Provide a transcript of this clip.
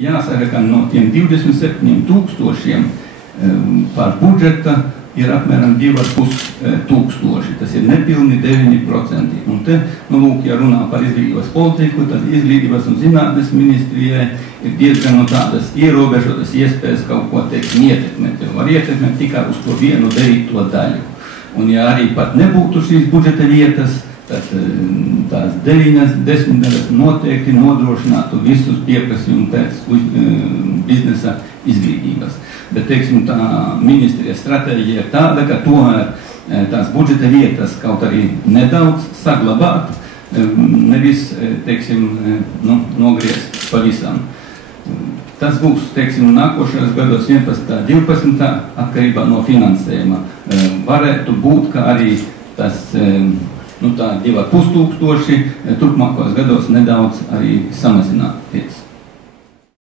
jāsaka, ka no tiem 27,000 par budžeta ir apmēram 2,500. Tas ir nepilni 9%. Un te, lūk, ja runā par izglītības politiku, tad izglītības un zinātnes ministrijai ir diezgan no tādas ierobežotas iespējas kaut ko, teiksim, ietekmēt. Jo var ietekmēt tikai uz to vienu 9. daļu. Un ja arī pat nebūtu šīs budžeta vietas, tad tās 9, 10 daļas noteikti nodrošinātu visus pieprasījumus pēc biznesa izglītības. Bet, teiksim, tā ministrijas stratēģija ir tāda, ka tomēr tās budžeta vietas kaut arī nedaudz saglabāt, nevis, teiksim, nogriezt pavisam. Tas būs, teiksim, nākošajos gados 11. 12. atkarībā no finansējuma. Varētu būt, ka arī tas tā 2,5 tūkstoši turpmākos gados nedaudz arī samazināties.